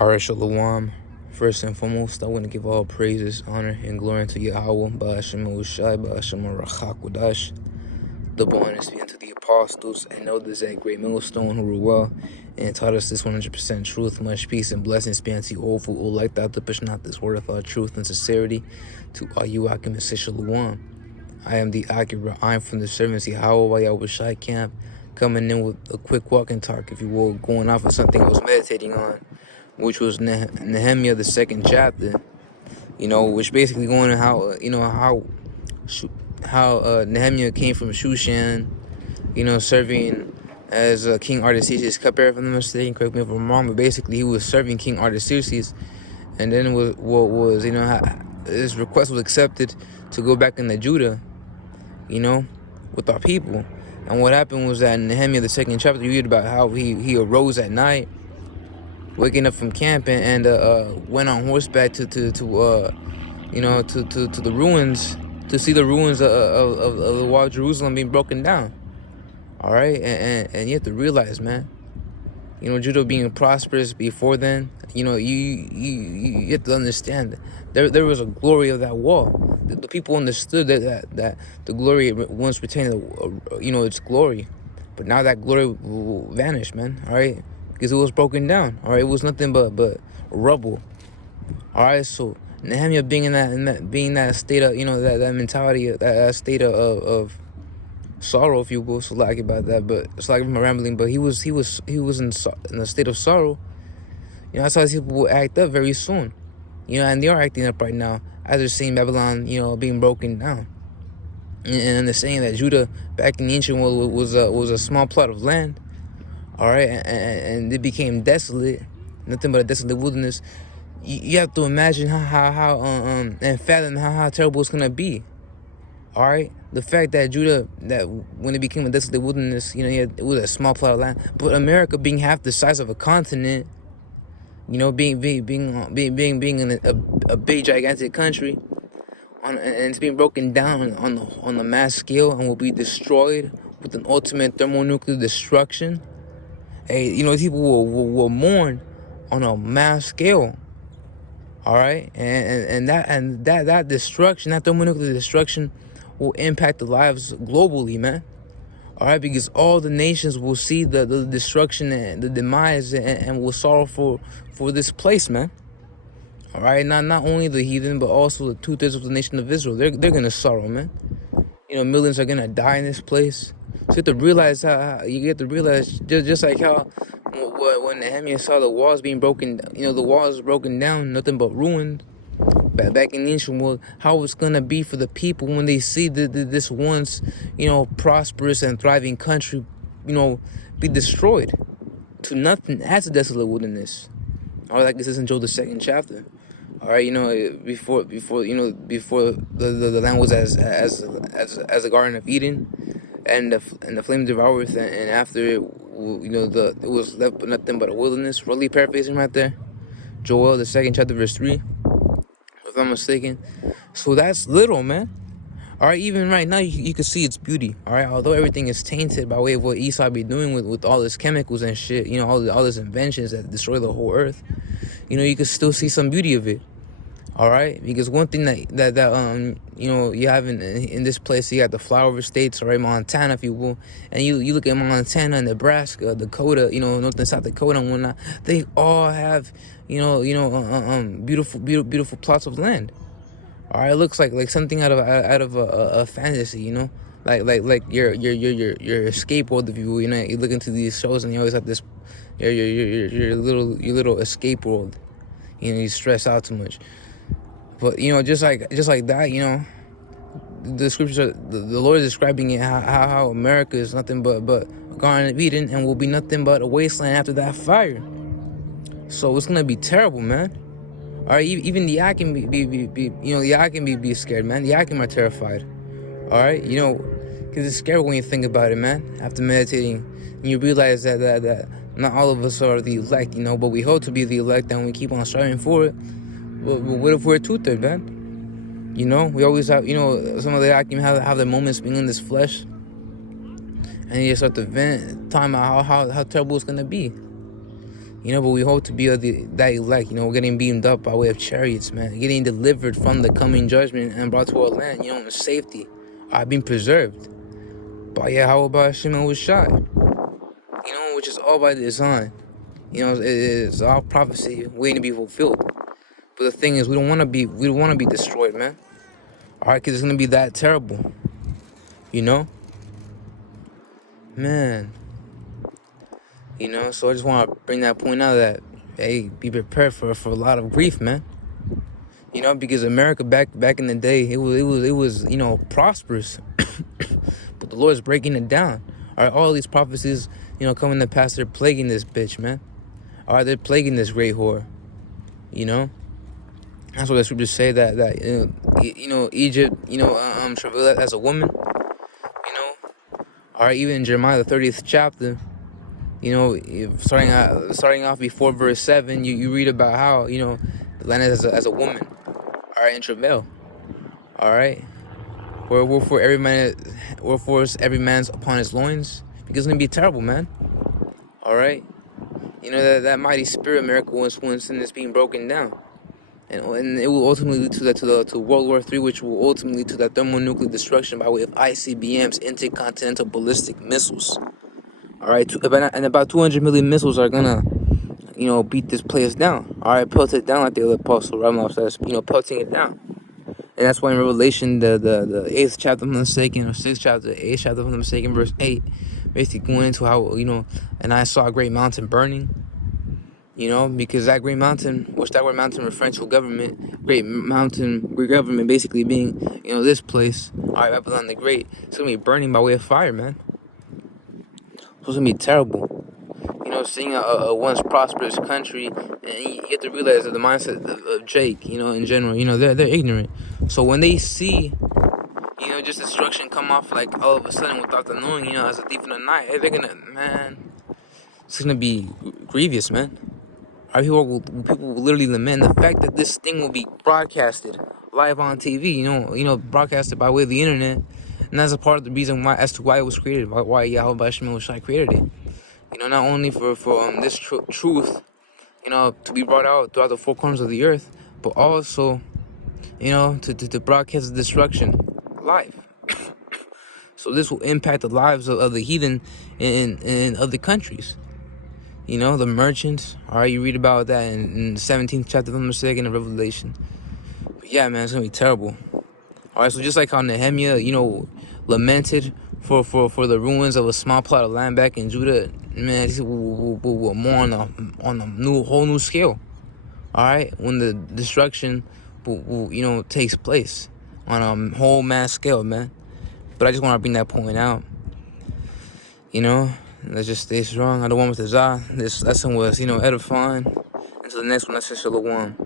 Alright, Shalom. First and foremost, I want to give all praises, honor, and glory to Yahweh, Ba'ashem Ushai, Ba'ashem Rachakwadash. Double honors be unto the apostles and elders at Great Millstone who rule well and taught us this 100% truth. Much peace and blessings be unto all who like that to push not this word of our truth and sincerity to all you Akim and Shalom. I am the Akira. I am from the servants Yahweh Yahweh Shai camp, coming in with a quick walk and talk, if you will, going off of something I was meditating on, which was Nehemiah, the second chapter, which basically going on how Nehemiah came from Shushan, serving as King Artaxerxes' cupbearer, if I'm not mistaken, correct me if I'm wrong, but basically he was serving King Artaxerxes, and then his request was accepted to go back into Judah, with our people. And what happened was that in Nehemiah, the second chapter, you read about how he arose at night, waking up from camp, and went on horseback to the ruins, to see the ruins of the wall of Jerusalem being broken down. All right, and you have to realize, man, Judah being prosperous before then, you have to understand that there was a glory of that wall. The people understood that the glory once pertained to, its glory, but now that glory will vanish, man. All right, because it was broken down. All right, it was nothing but rubble. All right, so Nehemiah being in that state of, that mentality, that state of sorrow, if you will, so like about that, but it's like I'm rambling. But he was in a state of sorrow. That's how these people will act up very soon. And they are acting up right now as they're seeing Babylon, being broken down. And they're saying that Judah back in the ancient world was a small plot of land. All right, and it became desolate, nothing but a desolate wilderness. You have to imagine how and fathom how terrible it's gonna be. All right, the fact that Judah, that when it became a desolate wilderness, it was a small plot of land, but America being half the size of a continent, being in a big gigantic country, and it's being broken down on the mass scale and will be destroyed with an ultimate thermonuclear destruction. Hey, people will mourn on a mass scale. All right, and that destruction, that thermonuclear destruction, will impact the lives globally, man. All right, because all the nations will see the destruction and the demise and will sorrow for this place, man. All right, not only the heathen, but also the 2/3 of the nation of Israel. They're gonna sorrow, man. Millions are gonna die in this place. So you have to realize just like how when Nehemiah saw the walls being broken, the walls broken down, nothing but ruined. Back in the ancient world, how it's gonna be for the people when they see this once, prosperous and thriving country, be destroyed to nothing as a desolate wilderness. All right, like this is in Joel the second chapter. All right, before the land was as a Garden of Eden, and the flame devoured, and after it, it was left nothing but a wilderness. Really paraphrasing right there, Joel the second chapter verse 3, if I'm mistaken. So that's little, man. All right, even right now you can see its beauty. All right, although everything is tainted by way of what Esau be doing with all his chemicals and shit, all his inventions that destroy the whole earth, you can still see some beauty of it. All right, because one thing that you have in this place, you got the flyover states, all right, Montana, if you will, and you look at Montana, Nebraska, Dakota, North and South Dakota and whatnot, they all have beautiful plots of land. All right, it looks like something out of a fantasy, like your escape world, if you will. You look into these shows and you always have this your little escape world. You stress out too much. But just like that, the scriptures the Lord is describing it, how America is nothing but a Garden of Eden and will be nothing but a wasteland after that fire. So it's gonna be terrible, man. All right, even the Yakim the Yakim be scared, man. The Yakim are terrified. All right, because it's scary when you think about it, man. After meditating, and you realize that not all of us are the elect, but we hope to be the elect and we keep on striving for it. But what if we're 2/3, man? We always have, some of the Yakim have their moments being in this flesh, and you start to vent, talking about how terrible it's gonna be. You know, but we hope to be that elect. You know, we're getting beamed up by way of chariots, man. Getting delivered from the coming judgment and brought to our land, you know, in safety. Being preserved. But yeah, how about Shimon was shot? You know, which is all by design. You know, it's all prophecy waiting to be fulfilled. But the thing is, we don't want to be destroyed, man. All right, because it's gonna be that terrible. You know, man. You know, so I just want to bring that point out that hey, be prepared for a lot of grief, man. You know, because America back in the day, it was you know, prosperous, but the Lord's breaking it down. All right, all these prophecies, you know, coming to pass, they're plaguing this bitch, man. All right, they're plaguing this great whore. You know, that's what the scriptures say that you know, Egypt, you know, travailed as a woman. You know, all right, even in Jeremiah the 30th chapter. You know, starting off before verse 7, you read about how, you know, the land is as a woman, all right, in travail, all right, wherefore every man's upon his loins, because it's gonna be terrible, man, all right. You know, that mighty spirit miracle when sin is being broken down, and it will ultimately lead to World War III, which will ultimately lead to that thermonuclear destruction by way of ICBMs, intercontinental ballistic missiles. All right, and about 200 million missiles are gonna, you know, beat this place down. All right, pelt it down like the other apostle Ramos says, you know, pelting it down. And that's why in Revelation, the 8th chapter, if I'm not mistaken, or 6th chapter, 8th chapter, if I'm not mistaken, verse 8, basically going into how, you know, and I saw a great mountain burning, you know, because that great mountain, which that word mountain referring to a government, great government basically being, you know, this place, all right, Babylon the Great, it's gonna be burning by way of fire, man. So it's gonna be terrible. You know, seeing a once prosperous country, and you have to realize that the mindset of Jake, you know, in general, you know, they're ignorant. So when they see, you know, just destruction come off like all of a sudden without them knowing, you know, as a thief in the night, hey, they're gonna, man, it's gonna be grievous, man. Our people will literally lament the fact that this thing will be broadcasted live on TV, you know, broadcasted by way of the internet, and that's a part of the reason why, as to why it was created, why Yahweh Bashman was created it. You know, not only for this truth, you know, to be brought out throughout the four corners of the earth, but also, you know, to broadcast the destruction live. So this will impact the lives of the heathen in other countries. You know, the merchants. All right, you read about that in the 17th chapter, if I'm mistaken, of Revelation. But yeah, man, it's gonna be terrible. All right, so just like how Nehemiah, you know, lamented for the ruins of a small plot of land back in Judah, man, this will more on a whole new scale. All right, when the destruction will you know, takes place on a whole mass scale, man. But I just want to bring that point out. You know, let's just stay strong. I don't want to Zah. This lesson was, you know, edifying. Until the next one, let's just Shalom.